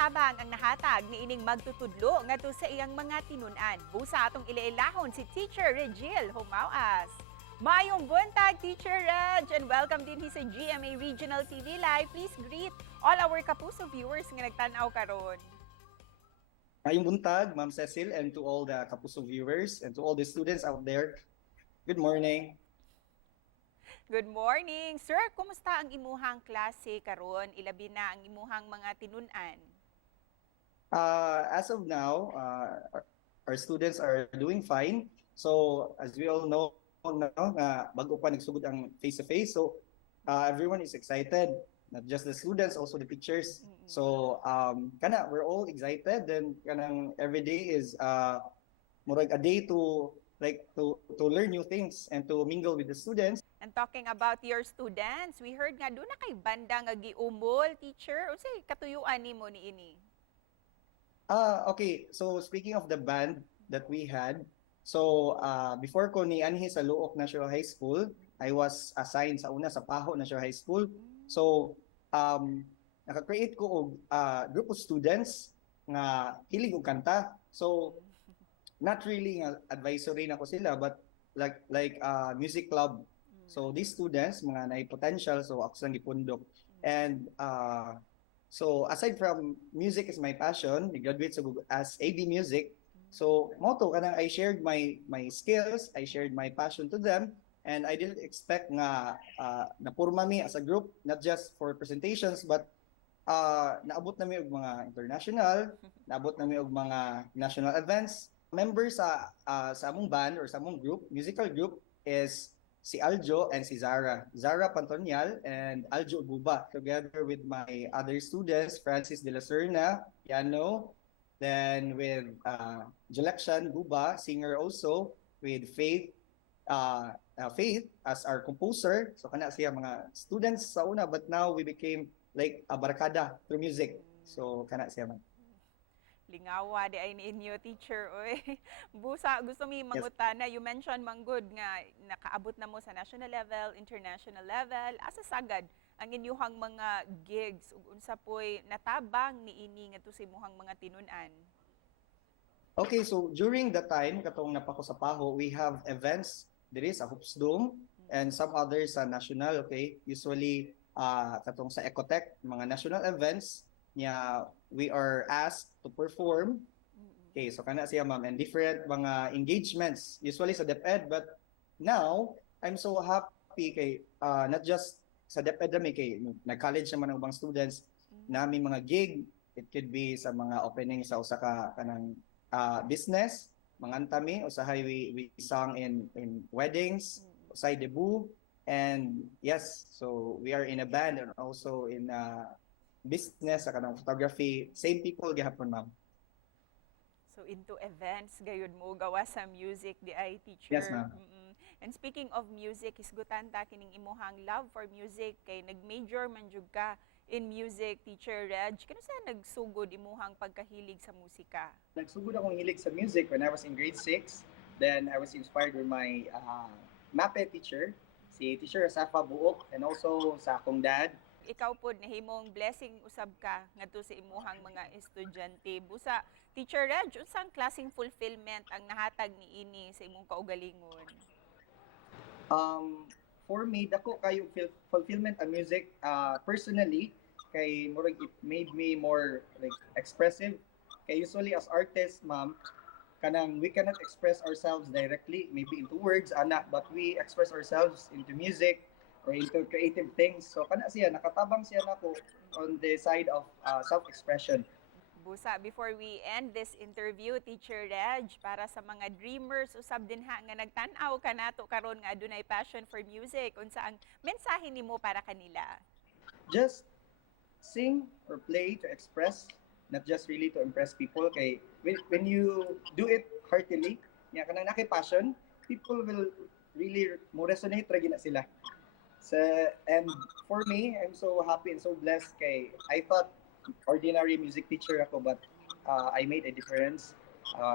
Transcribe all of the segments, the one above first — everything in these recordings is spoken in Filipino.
makatabang ang nahatag ni ining magtutudlo ngadto sa iyang mga tinun-an. Busa atong ilailahon si Teacher Rejeal Jumao-as. Mayong buntag, Teacher Reg, and welcome din sa GMA Regional TV Live. Please greet all our Kapuso viewers nga nagtanaw karon. Mayong buntag, Ma'am Cecil, and to all the Kapuso viewers and to all the students out there. Good morning. Good morning. Sir, kumusta ang imuhang klase karon? Ilabi na ang imuhang mga tinun-an. As of now, our students are doing fine. So, as we all know, bago pa nagsugod ang face-to-face. So, everyone is excited. Not just the students, also the teachers. So, we're all excited. Then, every day is murag a day to learn new things and to mingle with the students. And talking about your students, we heard nga doon na kay Banda nga giumol, teacher. O say, katuyuan nimo ni ini. Okay. So, speaking of the band that we had, so before ko ni anhi sa Luok National High School, I was assigned sa una sa Paho National High School. So, naka-create ko og group of students nga hilig og kanta. So, not really nga advisory na ko sila, but like music club. So these students mga naay potential, so ako sang gipundok. And so aside from music is my passion, I graduate as AB Music. So moto kanang I shared my skills, I shared my passion to them, and I didn't expect nga napurma mi as a group, not just for presentations, but naabot nami og mga international, naabot nami og mga national events. Members sa among band or sa among group, musical group, is si Aljo and si Zara. Zara Pantonial and Aljo Guba, together with my other students, Francis De La Serna, piano, then with Jelection Guba, singer also, with Faith as our composer. So kana siya mga students sa una, but now we became like a barkada through music. So kana siya man. Lingawa di ay ni inyo, teacher. Oy. Busa, gusto mi mangutana. You mentioned manggod nga nakaabot na mo sa national level, international level. Asa sagad ang inyuhang mga gigs ug unsa poy natabang ni ini ngadto sa imuhang mga tinun-an? Okay, so during the time katong napako sa Paho, we have events diri sa Hoops Dome and some others sa national, okay? Usually katong sa Ecotech, mga national events niya we are asked to perform. Okay, so kana siya ma'am, and different mga engagements usually sa DepEd, but now I'm so happy kay not just sa DepEd rami kay nag-college naman ang ubang students nami mga gig. It could be sa mga opening sa usa ka kanang business, manganta mi usahay we sang in weddings, usahay debut, and yes, so we are in a band and also in business sa kanang photography. Same people gihapon ma'am. So into events gayud mo gawa sa music di ay, teacher. Yes ma'am. And speaking of music, isgutan ta kining imuhang love for music kay nag-major man jud ka in music, Teacher Reg. Kano sa nagsugod imuhang pagkahilig sa musika? Nagsugod akong hilig sa music when I was in grade 6. Then I was inspired with my MAPE teacher, si Teacher Safa Buok, and also sa akong dad. Ikaw po nahimong blessing usab ka ngadto sa imuhang mga estudyante. Busa, Teacher Reg, unsang klaseng fulfillment ang nahatag ni ini sa imong kaugalingon? For me, dako kayo fulfillment ang music personally, kay murag it made me more like expressive. Kay usually as artists, ma'am, kanang we cannot express ourselves directly, maybe into words, but we express ourselves into music or into creative things. So kana siya, nakatabang siya nako on the side of self-expression. Busa, before we end this interview, Teacher Reg, para sa mga dreamers usab din ha nga nagtan-aw kanato karon nga adunay passion for music, unsa ang mensahe nimo para kanila? Just sing or play to express, not just really to impress people. Kay when you do it heartily, nya kanang nakay-passion, people will really mo resonate ra gina sila. So, and for me, I'm so happy and so blessed kay I thought ordinary music teacher ako, but I made a difference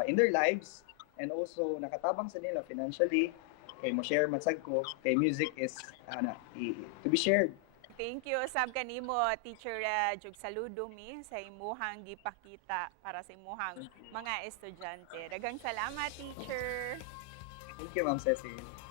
in their lives, and also nakatabang sa nila financially kay mo share matsag ko kay music is to be shared. Thank you sab kanimo Teacher jug saludo mi sa imuhang gipakita para sa imuhang mga estudyante. Daghang salamat teacher. Thank you, Ma'am Cecil.